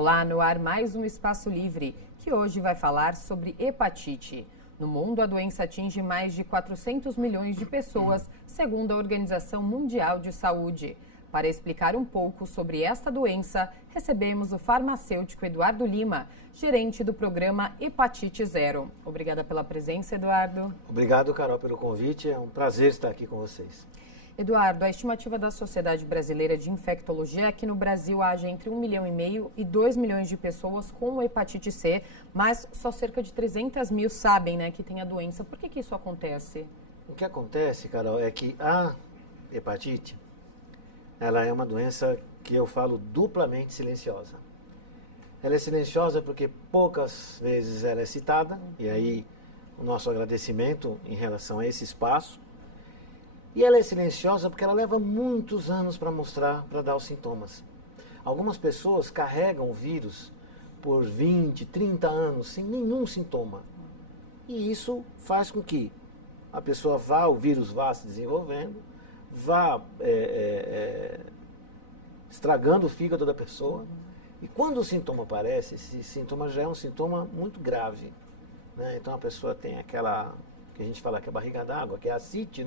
Olá, no ar mais um Espaço Livre, que hoje vai falar sobre hepatite. No mundo, a doença atinge mais de 400 milhões de pessoas, segundo a Organização Mundial de Saúde. Para explicar um pouco sobre esta doença, recebemos o farmacêutico Eduardo Lima, gerente do programa Hepatite Zero. Obrigada pela presença, Eduardo. Obrigado, Carol, pelo convite. É um prazer estar aqui com vocês. Eduardo, a estimativa da Sociedade Brasileira de Infectologia é que no Brasil haja entre 1,5 milhão e 2 milhões de pessoas com hepatite C, mas só cerca de 300 mil sabem, que tem a doença. Por que isso acontece? O que acontece, Carol, é que a hepatite, ela é uma doença que eu falo duplamente silenciosa. Ela é silenciosa porque poucas vezes ela é citada, e aí o nosso agradecimento em relação a esse espaço. E ela é silenciosa porque ela leva muitos anos para mostrar, para dar os sintomas. Algumas pessoas carregam o vírus por 20, 30 anos sem nenhum sintoma. E isso faz com que a pessoa o vírus vá se desenvolvendo, vá estragando o fígado da pessoa. E quando o sintoma aparece, esse sintoma já é um sintoma muito grave. Então a pessoa tem aquela, que a gente fala que é barriga d'água, que é a ascite,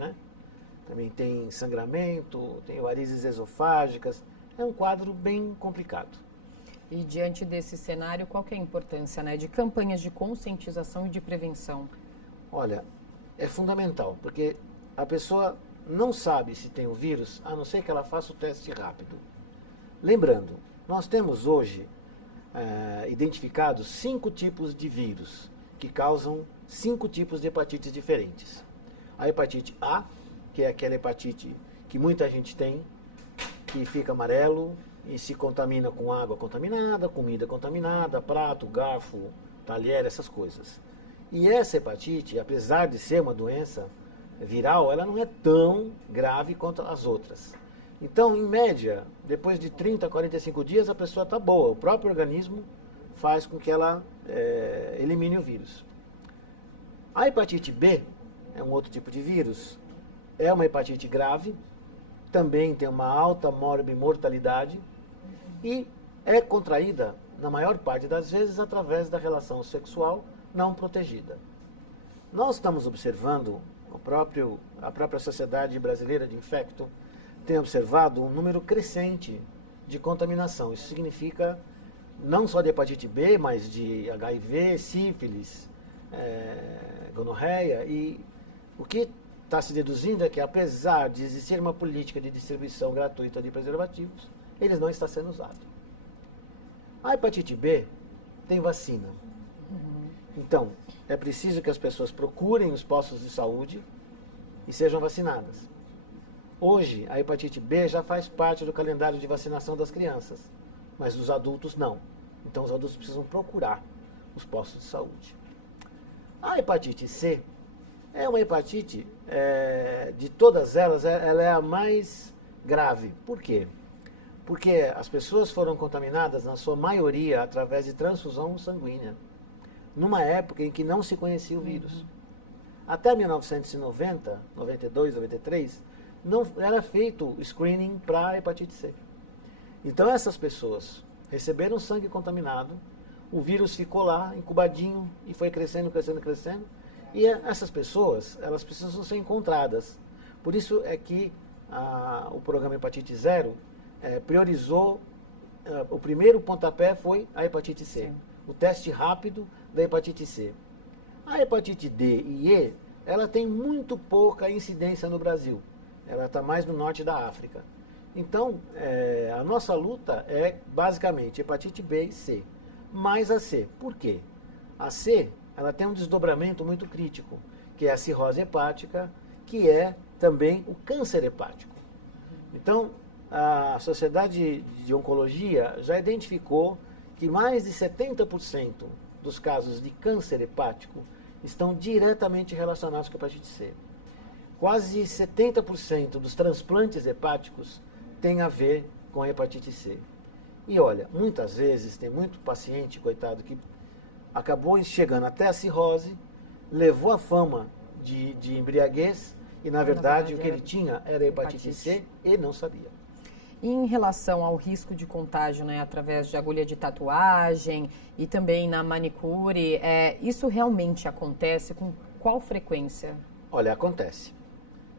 Também tem sangramento, tem varizes esofágicas. É um quadro bem complicado. E diante desse cenário, qual que é a importância de campanhas de conscientização e de prevenção? Olha, é fundamental, porque a pessoa não sabe se tem o vírus, a não ser que ela faça o teste rápido. Lembrando, nós temos hoje identificados 5 tipos de vírus que causam 5 tipos de hepatites diferentes. A hepatite A, que é aquela hepatite que muita gente tem, que fica amarelo e se contamina com água contaminada, comida contaminada, prato, garfo, talher, essas coisas. E essa hepatite, apesar de ser uma doença viral, ela não é tão grave quanto as outras. Então, em média, depois de 30 a 45 dias, a pessoa está boa. O próprio organismo faz com que ela elimine o vírus. A hepatite B é um outro tipo de vírus. É uma hepatite grave, também tem uma alta mortalidade e é contraída, na maior parte das vezes, através da relação sexual não protegida. Nós estamos observando, a própria Sociedade Brasileira de Infecto tem observado um número crescente de contaminação. Isso significa não só de hepatite B, mas de HIV, sífilis, gonorreia, e o que está se deduzindo é que, apesar de existir uma política de distribuição gratuita de preservativos, eles não estão sendo usados. A hepatite B tem vacina. Então, é preciso que as pessoas procurem os postos de saúde e sejam vacinadas. Hoje, a hepatite B já faz parte do calendário de vacinação das crianças, mas dos adultos não. Então, os adultos precisam procurar os postos de saúde. A hepatite C é uma hepatite, de todas elas, ela é a mais grave. Por quê? Porque as pessoas foram contaminadas, na sua maioria, através de transfusão sanguínea, numa época em que não se conhecia o vírus. Até 1990, 92, 93, não era feito screening para a hepatite C. Então essas pessoas receberam sangue contaminado, o vírus ficou lá, incubadinho, e foi crescendo, crescendo, crescendo. E essas pessoas, elas precisam ser encontradas. Por isso é que o programa Hepatite Zero priorizou, o primeiro pontapé foi a hepatite C. Sim. O teste rápido da hepatite C. A hepatite D e E, ela tem muito pouca incidência no Brasil. Ela está mais no norte da África. Então, a nossa luta é basicamente hepatite B e C, mais a C. Por quê? A C, ela tem um desdobramento muito crítico, que é a cirrose hepática, que é também o câncer hepático. Então, a Sociedade de Oncologia já identificou que mais de 70% dos casos de câncer hepático estão diretamente relacionados com a hepatite C. Quase 70% dos transplantes hepáticos têm a ver com a hepatite C. E olha, muitas vezes tem muito paciente, coitado, que acabou chegando até a cirrose, levou a fama de embriaguez e, na verdade, o que ele tinha era hepatite C e não sabia. E em relação ao risco de contágio, né, através de agulha de tatuagem e também na manicure, isso realmente acontece? Com qual frequência? Olha, acontece.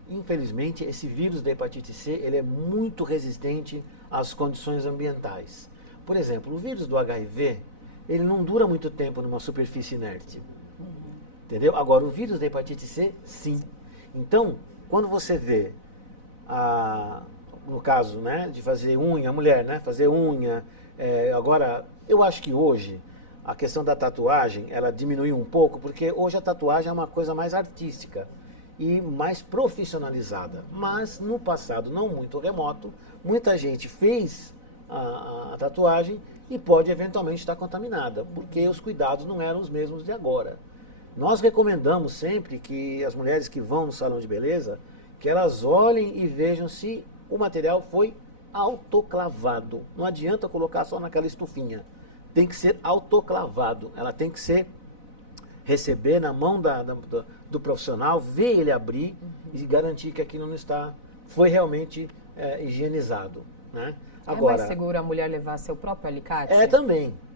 Infelizmente, esse vírus da hepatite C, ele é muito resistente às condições ambientais. Por exemplo, o vírus do HIV, ele não dura muito tempo numa superfície inerte. Entendeu? Agora, o vírus da hepatite C, sim. Então, quando você vê, no caso, né, de fazer unha, a mulher, né, fazer unha, agora, eu acho que hoje, a questão da tatuagem, ela diminuiu um pouco, porque hoje a tatuagem é uma coisa mais artística e mais profissionalizada. Mas, no passado não muito remoto, muita gente fez a tatuagem e pode eventualmente estar contaminada, porque os cuidados não eram os mesmos de agora. Nós recomendamos sempre que as mulheres que vão no salão de beleza, que elas olhem e vejam se o material foi autoclavado. Não adianta colocar só naquela estufinha. Tem que ser autoclavado. Ela tem que receber na mão do profissional, ver ele abrir e garantir que aquilo não foi realmente higienizado, né? Agora, é mais seguro a mulher levar seu próprio alicate?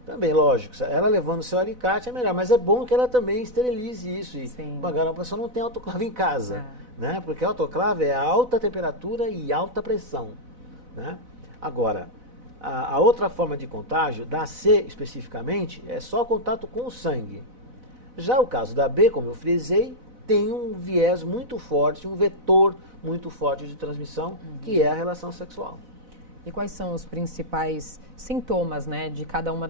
Também, lógico. Ela levando seu alicate é melhor, mas é bom que ela também esterilize isso. Agora, a pessoa não tem autoclave em casa, né? Porque a autoclave é alta temperatura e alta pressão, né? Agora, a outra forma de contágio, da C especificamente, é só contato com o sangue. Já o caso da B, como eu frisei, tem um viés muito forte, um vetor muito forte de transmissão, que é a relação sexual. E quais são os principais sintomas, né, de cada uma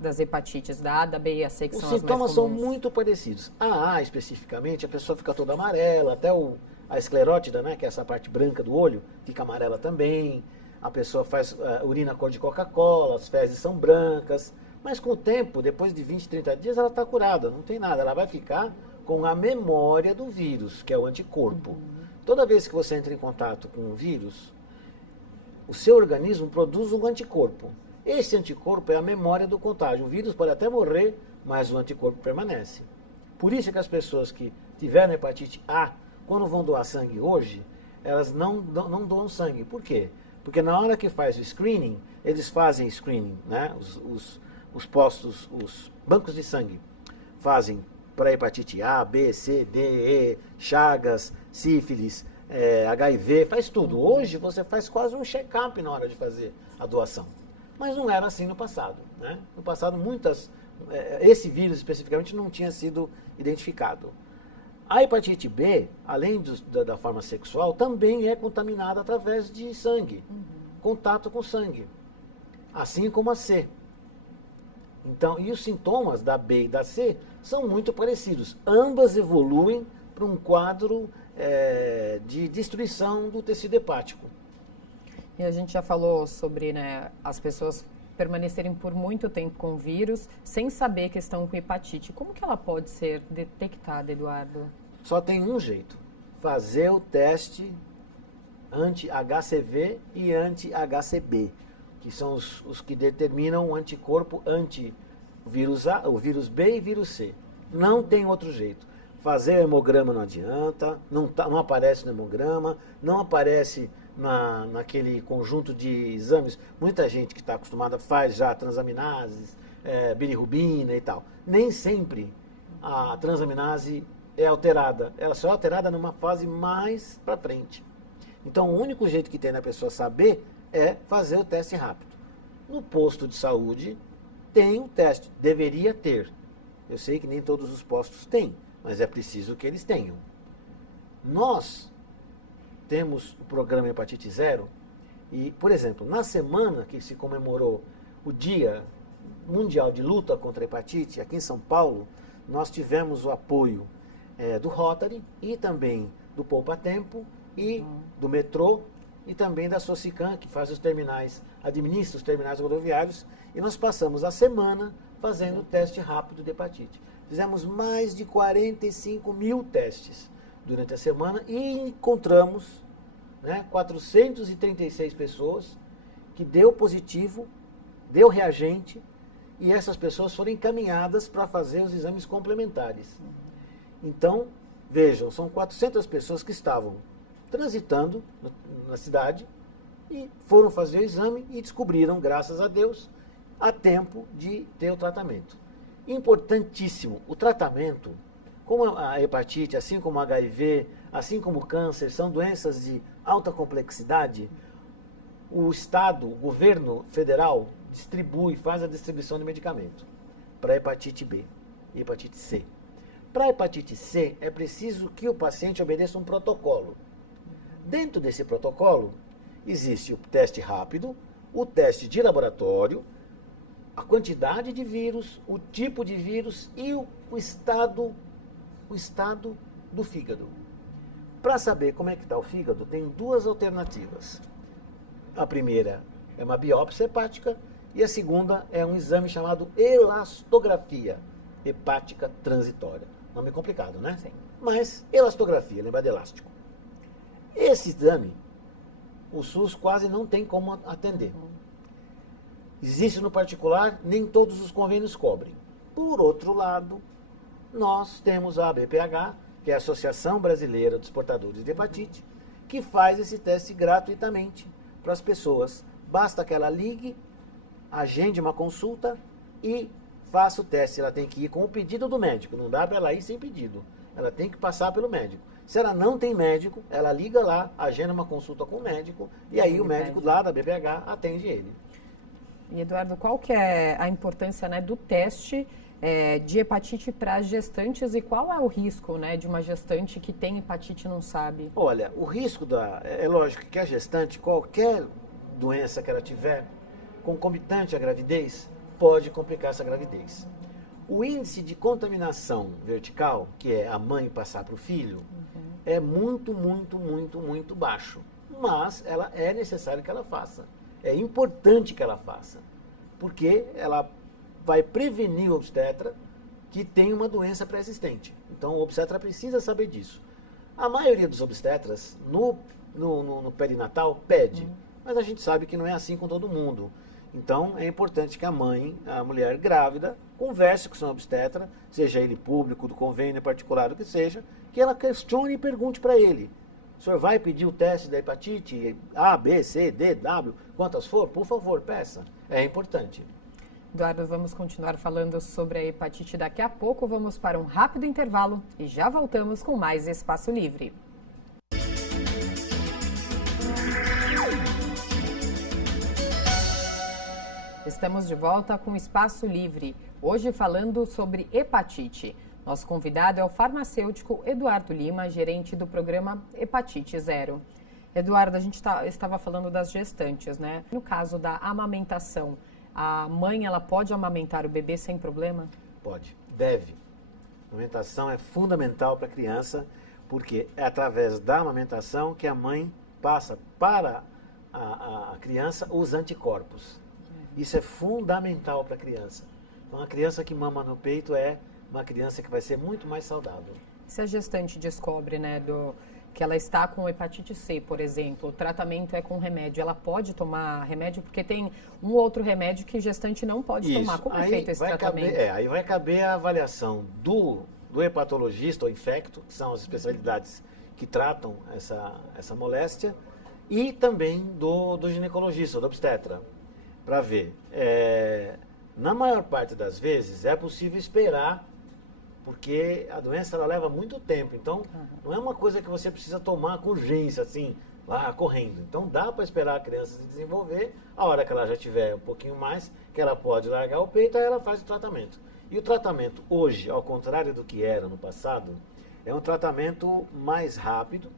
das hepatites, da A, da B e a C, que são as mais comuns? Os sintomas são muito parecidos. A especificamente, a pessoa fica toda amarela, até a esclerótida, né, que é essa parte branca do olho, fica amarela também. A pessoa faz urina cor de Coca-Cola, as fezes são brancas. Mas com o tempo, depois de 20, 30 dias, ela está curada, não tem nada. Ela vai ficar com a memória do vírus, que é o anticorpo. Toda vez que você entra em contato com o vírus, o seu organismo produz um anticorpo. Esse anticorpo é a memória do contágio. O vírus pode até morrer, mas o anticorpo permanece. Por isso é que as pessoas que tiveram hepatite A, quando vão doar sangue hoje, elas não doam sangue. Por quê? Porque na hora que faz o screening, eles fazem screening, né? Os bancos de sangue fazem para hepatite A, B, C, D, E, Chagas, sífilis, HIV, faz tudo. Hoje você faz quase um check-up na hora de fazer a doação. Mas não era assim no passado, né? No passado, esse vírus especificamente não tinha sido identificado. A hepatite B, além da forma sexual, também é contaminada através de sangue, contato com sangue, assim como a C. Então, e os sintomas da B e da C são muito parecidos. Ambas evoluem para um quadro de destruição do tecido hepático. E a gente já falou sobre, né, as pessoas permanecerem por muito tempo com o vírus sem saber que estão com hepatite. Como que ela pode ser detectada, Eduardo? Só tem um jeito: fazer o teste anti-HCV e anti-HCB, que são os que determinam o anticorpo anti-vírus A, o vírus B e vírus C. Não tem outro jeito. Fazer hemograma não adianta, não aparece no hemograma, não aparece naquele conjunto de exames. Muita gente que está acostumada faz já transaminases, bilirrubina e tal. Nem sempre a transaminase é alterada. Ela só é alterada numa fase mais para frente. Então, o único jeito que tem da pessoa saber é fazer o teste rápido. No posto de saúde tem o teste, deveria ter. Eu sei que nem todos os postos têm, mas é preciso que eles tenham. Nós temos o programa Hepatite Zero e, por exemplo, na semana que se comemorou o Dia Mundial de Luta contra a Hepatite, aqui em São Paulo, nós tivemos o apoio do Rotary e também do Poupa Tempo e do metrô e também da Socicam, que faz os terminais, administra os terminais rodoviários, e nós passamos a semana fazendo o teste rápido de hepatite. Fizemos mais de 45 mil testes durante a semana e encontramos 436 pessoas que deu positivo, deu reagente, e essas pessoas foram encaminhadas para fazer os exames complementares. Então, vejam, são 400 pessoas que estavam transitando na cidade, E foram fazer o exame e descobriram, graças a Deus, a tempo de ter o tratamento. Importantíssimo, o tratamento, como a hepatite, assim como o HIV, assim como o câncer, são doenças de alta complexidade, o Estado, o governo federal, faz a distribuição de medicamento para hepatite B e hepatite C. Para hepatite C, é preciso que o paciente obedeça um protocolo. Dentro desse protocolo, existe o teste rápido, o teste de laboratório, a quantidade de vírus, o tipo de vírus e o estado do fígado. Para saber como é que está o fígado, tem duas alternativas. A primeira é uma biópsia hepática e a segunda é um exame chamado elastografia hepática transitória. Nome complicado, né? Sim. Mas elastografia, lembra de elástico. Esse exame, o SUS quase não tem como atender. Existe no particular, nem todos os convênios cobrem. Por outro lado, nós temos a ABPH, que é a Associação Brasileira dos Portadores de Hepatite, que faz esse teste gratuitamente para as pessoas. Basta que ela ligue, agende uma consulta e faça o teste. Ela tem que ir com o pedido do médico, não dá para ela ir sem pedido. Ela tem que passar pelo médico. Se ela não tem médico, ela liga lá, agenda uma consulta com o médico e aí o médico lá da BPH atende ele. E Eduardo, qual que é a importância, né, do teste de hepatite para gestantes e qual é o risco, né, de uma gestante que tem hepatite e não sabe? Olha, o risco é lógico que a gestante, qualquer doença que ela tiver, concomitante à gravidez, pode complicar essa gravidez. O índice de contaminação vertical, que é a mãe passar para o filho, é muito, muito, muito, muito baixo. Mas é necessário que ela faça. É importante que ela faça. Porque ela vai prevenir o obstetra que tem uma doença pré-existente. Então o obstetra precisa saber disso. A maioria dos obstetras, no perinatal, pede. Mas a gente sabe que não é assim com todo mundo. Então, é importante que a mulher grávida, converse com o seu obstetra, seja ele público, do convênio particular, o que seja, que ela questione e pergunte para ele. O senhor vai pedir o teste da hepatite A, B, C, D, W, quantas for? Por favor, peça. É importante. Eduardo, vamos continuar falando sobre a hepatite daqui a pouco. Vamos para um rápido intervalo e já voltamos com mais Espaço Livre. Estamos de volta com Espaço Livre, hoje falando sobre hepatite. Nosso convidado é o farmacêutico Eduardo Lima, gerente do programa Hepatite Zero. Eduardo, a gente estava falando das gestantes, né? No caso da amamentação, a mãe ela pode amamentar o bebê sem problema? Pode, deve. A amamentação é fundamental para a criança, porque é através da amamentação que a mãe passa para a criança os anticorpos. Isso é fundamental para a criança. Então, a criança que mama no peito é uma criança que vai ser muito mais saudável. Se a gestante descobre, né, que ela está com hepatite C, por exemplo, o tratamento é com remédio, ela pode tomar remédio? Porque tem um outro remédio que gestante não pode tomar. Como é feito esse tratamento? Aí vai caber a avaliação do hepatologista ou infecto, que são as especialidades que tratam essa moléstia, e também do ginecologista, do obstetra. Para ver. Na maior parte das vezes é possível esperar, porque a doença ela leva muito tempo. Então, não é uma coisa que você precisa tomar com urgência, assim, lá correndo. Então, dá para esperar a criança se desenvolver. A hora que ela já tiver um pouquinho mais, que ela pode largar o peito, aí ela faz o tratamento. E o tratamento hoje, ao contrário do que era no passado, é um tratamento mais rápido,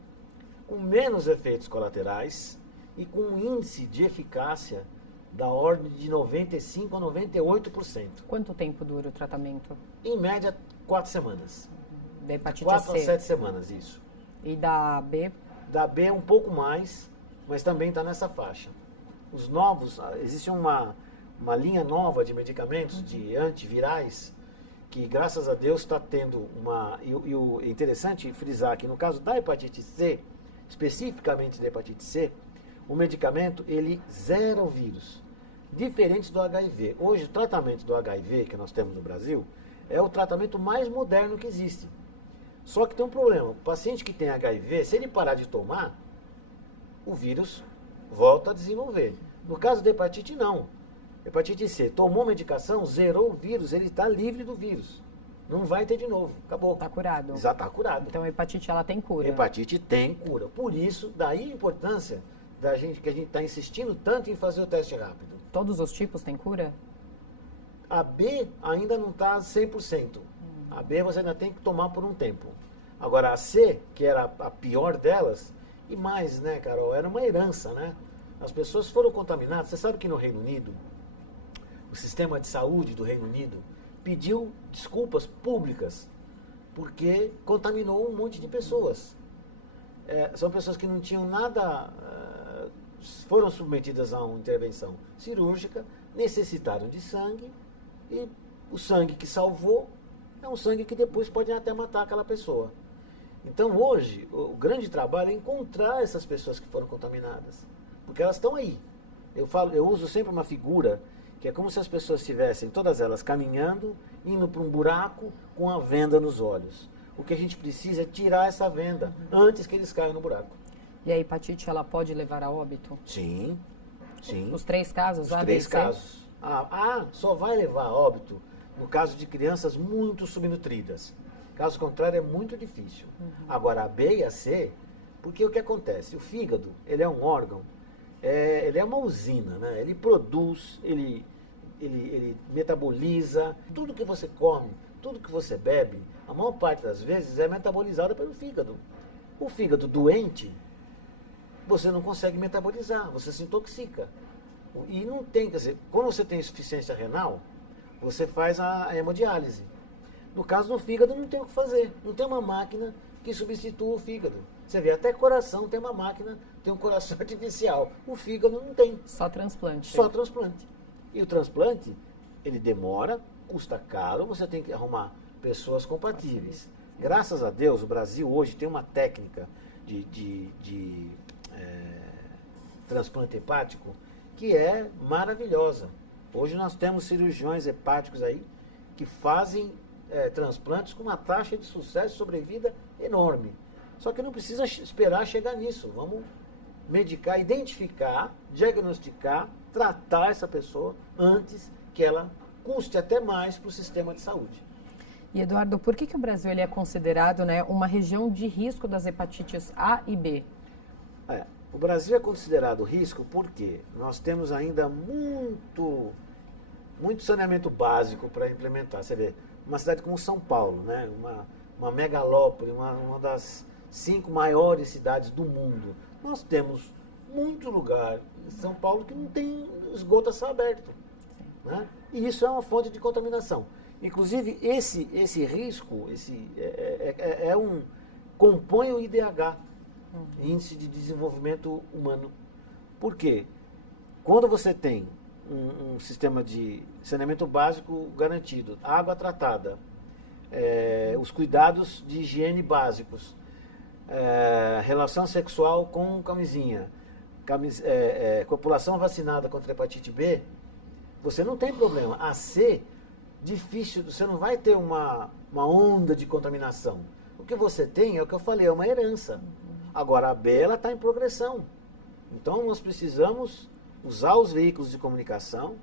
com menos efeitos colaterais e com um índice de eficácia da ordem de 95% a 98%. Quanto tempo dura o tratamento? Em média, 4 semanas. Da hepatite 4 C. a 7 semanas, isso. E da B? Da B é um pouco mais, mas também está nessa faixa. Os novos, existe uma linha nova de medicamentos, de antivirais, que graças a Deus está tendo uma... E é interessante frisar que no caso da hepatite C, especificamente da hepatite C, o medicamento, ele zera o vírus. Diferente do HIV. Hoje, o tratamento do HIV que nós temos no Brasil é o tratamento mais moderno que existe. Só que tem um problema. O paciente que tem HIV, se ele parar de tomar, o vírus volta a desenvolver. No caso da hepatite, não. Hepatite C, tomou medicação, zerou o vírus, ele está livre do vírus. Não vai ter de novo, acabou. Está curado. Já está curado. Então a hepatite ela tem cura. Hepatite tem cura. Por isso, daí a importância que a gente está insistindo tanto em fazer o teste rápido. Todos os tipos têm cura? A B ainda não está 100%. A B você ainda tem que tomar por um tempo. Agora a C, que era a pior delas, e mais, né, Carol, era uma herança, né? As pessoas foram contaminadas. Você sabe que no Reino Unido, o sistema de saúde do Reino Unido pediu desculpas públicas porque contaminou um monte de pessoas. São pessoas que não tinham nada, foram submetidas a uma intervenção cirúrgica, necessitaram de sangue e o sangue que salvou é um sangue que depois pode até matar aquela pessoa. Então hoje o grande trabalho é encontrar essas pessoas que foram contaminadas, porque elas estão aí. Eu uso sempre uma figura que é como se as pessoas estivessem, todas elas, caminhando, indo para um buraco com a venda nos olhos. O que a gente precisa é tirar essa venda antes que eles caiam no buraco. E a hepatite, ela pode levar a óbito? Sim, sim. Os 3 casos? Os 3 casos. Só vai levar a óbito no caso de crianças muito subnutridas. Caso contrário, é muito difícil. Agora, a B e a C, porque o que acontece? O fígado, ele é um órgão, ele é uma usina, né? Ele produz, ele metaboliza. Tudo que você come, tudo que você bebe, a maior parte das vezes é metabolizado pelo fígado. O fígado doente, você não consegue metabolizar, você se intoxica. E não tem, quer dizer, quando você tem insuficiência renal, você faz a hemodiálise. No caso do fígado, não tem o que fazer. Não tem uma máquina que substitua o fígado. Você vê, até coração tem uma máquina, tem um coração artificial. O fígado não tem. Só transplante. Só transplante. E o transplante, ele demora, custa caro, você tem que arrumar pessoas compatíveis. Graças a Deus, o Brasil hoje tem uma técnica de transplante hepático que é maravilhosa. Hoje nós temos cirurgiões hepáticos aí que fazem transplantes com uma taxa de sucesso e sobrevida enorme. Só que não precisa esperar chegar nisso. Vamos medicar, identificar, diagnosticar, tratar essa pessoa antes que ela custe até mais para o sistema de saúde. E Eduardo, por que o Brasil ele é considerado, né, uma região de risco das hepatites A e B? O Brasil é considerado risco porque nós temos ainda muito saneamento básico para implementar. Você vê, uma cidade como São Paulo, né, uma megalópole, uma das 5 maiores cidades do mundo, nós temos muito lugar em São Paulo que não tem esgoto a céu aberto. Né? E isso é uma fonte de contaminação. Inclusive, esse risco compõe o IDH, Índice de Desenvolvimento Humano. Por quê? Quando você tem um sistema de saneamento básico garantido, água tratada, os cuidados de higiene básicos, relação sexual com camisinha, população vacinada contra a hepatite B, você não tem problema. A C, difícil, você não vai ter uma onda de contaminação. O que você tem é o que eu falei, é uma herança. Agora, a B, ela está em progressão. Então, nós precisamos usar os veículos de comunicação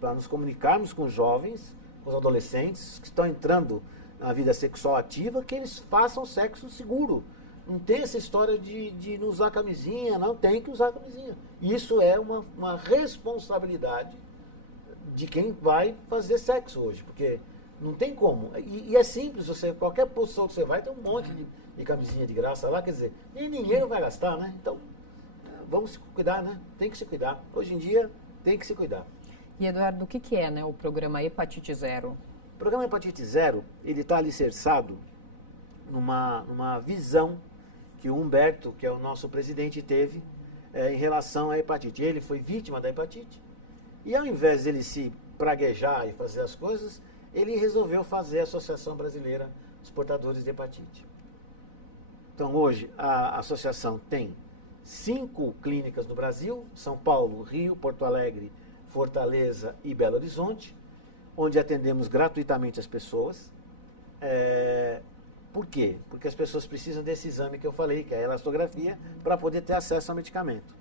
para nos comunicarmos com os jovens, com os adolescentes que estão entrando na vida sexual ativa, que eles façam sexo seguro. Não tem essa história de não usar camisinha, não tem que usar camisinha. Isso é uma responsabilidade de quem vai fazer sexo hoje, porque não tem como. E é simples, qualquer posição que você vai, tem um monte de camisinha de graça lá, quer dizer, e ninguém vai gastar, né? Então, vamos se cuidar, né? Tem que se cuidar. Hoje em dia, tem que se cuidar. E Eduardo, o que é, né, o programa Hepatite Zero? O programa Hepatite Zero, ele está alicerçado numa visão que o Humberto, que é o nosso presidente, teve em relação à hepatite. Ele foi vítima da hepatite e ao invés de ele se praguejar e fazer as coisas, ele resolveu fazer a Associação Brasileira dos Portadores de Hepatite. Então hoje a associação tem 5 clínicas no Brasil, São Paulo, Rio, Porto Alegre, Fortaleza e Belo Horizonte, onde atendemos gratuitamente as pessoas. Por quê? Porque as pessoas precisam desse exame que eu falei, que é a elastografia, para poder ter acesso ao medicamento.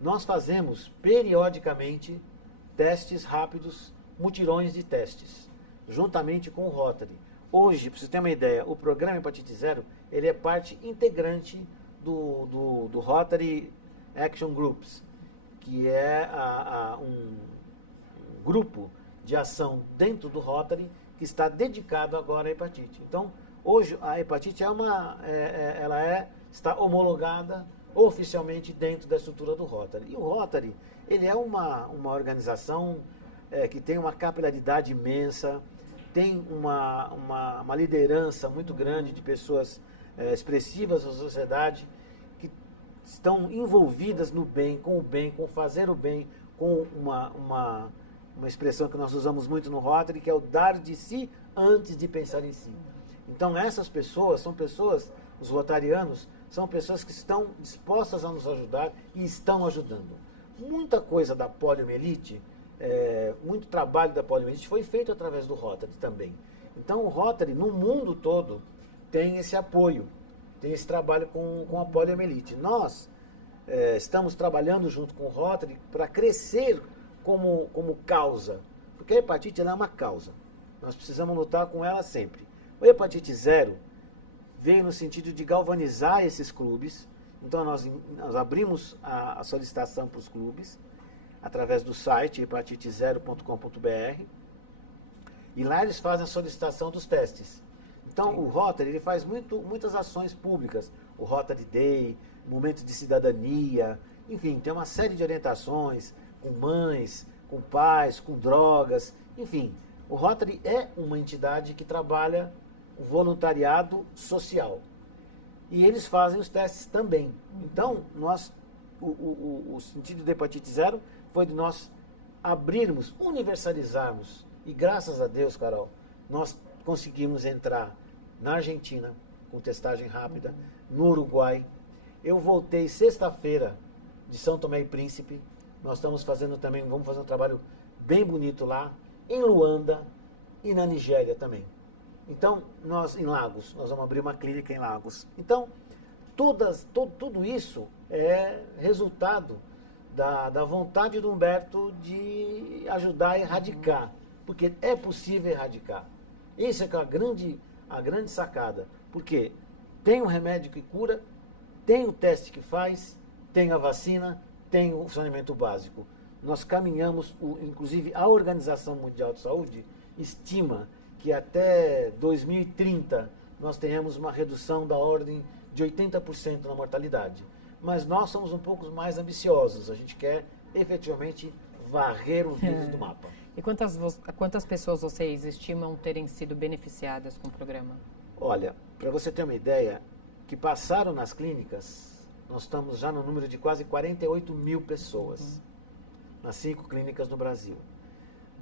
nós fazemos periodicamente testes rápidos, mutirões de testes, juntamente com o Rotary. Hoje, para você ter uma ideia, o programa Hepatite Zero, ele é parte integrante do Rotary Action Groups, que é um grupo de ação dentro do Rotary que está dedicado agora à hepatite. Então, hoje a hepatite está homologada oficialmente dentro da estrutura do Rotary. E o Rotary, ele é uma organização que tem uma capilaridade imensa, tem uma liderança muito grande de pessoas expressivas da sociedade, que estão envolvidas no bem, com o fazer o bem, com uma expressão que nós usamos muito no Rotary, que é o dar de si antes de pensar em si. Então essas pessoas são pessoas, os rotarianos, são pessoas que estão dispostas a nos ajudar e estão ajudando. Muita coisa da poliomielite, muito trabalho da poliomielite foi feito através do Rotary também. Então o Rotary, no mundo todo, tem esse apoio, tem esse trabalho com a poliomielite. Nós estamos trabalhando junto com o Rotary para crescer como causa, porque a hepatite ela é uma causa. Nós precisamos lutar com ela sempre. O Hepatite Zero veio no sentido de galvanizar esses clubes. Então nós abrimos a solicitação para os clubes através do site hepatitezero.com.br e lá eles fazem a solicitação dos testes. Então o Rotary ele faz muitas ações públicas, o Rotary Day, Momento de Cidadania, enfim, tem uma série de orientações com mães, com pais, com drogas, enfim. O Rotary é uma entidade que trabalha o voluntariado social. E eles fazem os testes também. Então, o sentido da hepatite zero foi de nós abrirmos, universalizarmos. E graças a Deus, Carol, nós conseguimos entrar na Argentina com testagem rápida, no Uruguai. Eu voltei sexta-feira de São Tomé e Príncipe. Nós estamos fazendo também, vamos fazer um trabalho bem bonito lá, em Luanda e na Nigéria também. Então, em Lagos, nós vamos abrir uma clínica em Lagos. Então, tudo isso é resultado da vontade do Humberto de ajudar a erradicar. Porque é possível erradicar. Essa é a grande sacada. Porque tem um remédio que cura, tem o teste que faz, tem a vacina, tem o saneamento básico. Nós caminhamos, inclusive a Organização Mundial de Saúde estima que até 2030 nós tenhamos uma redução da ordem de 80% na mortalidade. Mas nós somos um pouco mais ambiciosos, a gente quer efetivamente varrer o vírus do mapa. E quantas pessoas vocês estimam terem sido beneficiadas com o programa? Olha, para você ter uma ideia, que passaram nas clínicas, nós estamos já no número de quase 48 mil pessoas, nas 5 clínicas no Brasil.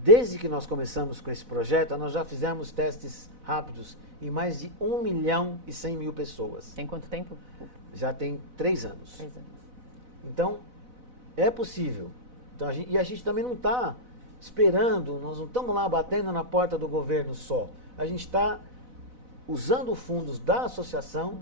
Desde que nós começamos com esse projeto, nós já fizemos testes rápidos em mais de 1.100.000 pessoas. Tem quanto tempo? Já tem 3 anos. 3 anos. Então, é possível. Então, a gente também não está esperando, nós não estamos lá batendo na porta do governo só. A gente está usando fundos da associação,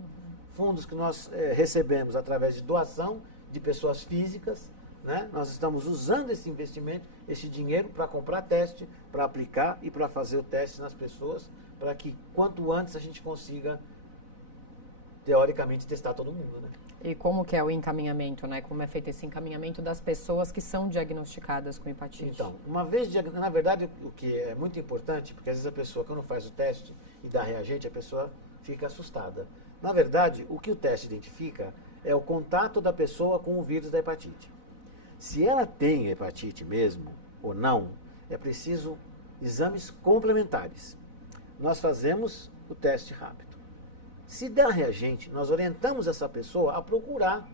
fundos que nós recebemos através de doação de pessoas físicas, né? Nós estamos usando esse investimento, esse dinheiro para comprar teste, para aplicar e para fazer o teste nas pessoas, para que quanto antes a gente consiga, teoricamente, testar todo mundo, né? E como que é o encaminhamento, né? Como é feito esse encaminhamento das pessoas que são diagnosticadas com hepatite? Então, uma vez, na verdade, o que é muito importante, porque às vezes a pessoa, quando faz o teste e dá reagente, a pessoa fica assustada. Na verdade, o que o teste identifica é o contato da pessoa com o vírus da hepatite. Se ela tem hepatite mesmo ou não, é preciso exames complementares. Nós fazemos o teste rápido. Se der reagente, nós orientamos essa pessoa a procurar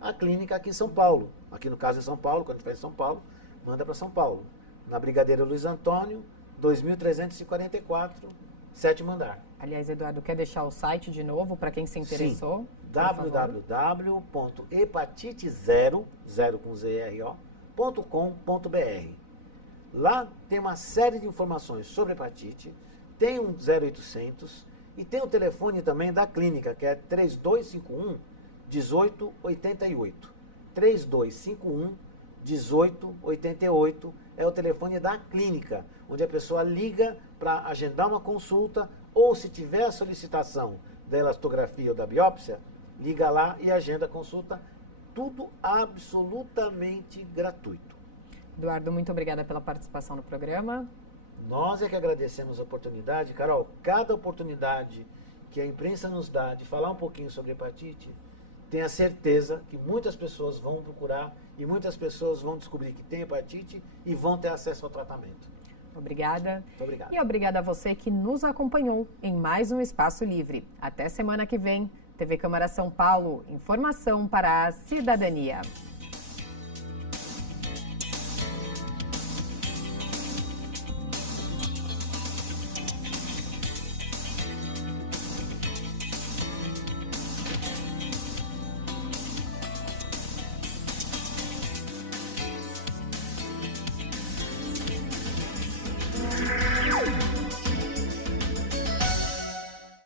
a clínica aqui em São Paulo. Aqui no caso é São Paulo, quando a gente faz em São Paulo, manda para São Paulo. Na Brigadeiro Luiz Antônio, 2344, 7º andar. Aliás, Eduardo, quer deixar o site de novo para quem se interessou? Sim, www.hepatitezero.com.br. Lá tem uma série de informações sobre hepatite, tem um 0800 e tem o telefone também da clínica, que é 3251-1888. 3251-1888, é o telefone da clínica, onde a pessoa liga para agendar uma consulta, ou se tiver a solicitação da elastografia ou da biópsia, liga lá e agenda a consulta, tudo absolutamente gratuito. Eduardo, muito obrigada pela participação no programa. Nós é que agradecemos a oportunidade. Carol, cada oportunidade que a imprensa nos dá de falar um pouquinho sobre hepatite, tenha certeza que muitas pessoas vão procurar e muitas pessoas vão descobrir que tem hepatite e vão ter acesso ao tratamento. Obrigada. Muito obrigado. E obrigada a você que nos acompanhou em mais um Espaço Livre. Até semana que vem. TV Câmara São Paulo, informação para a cidadania.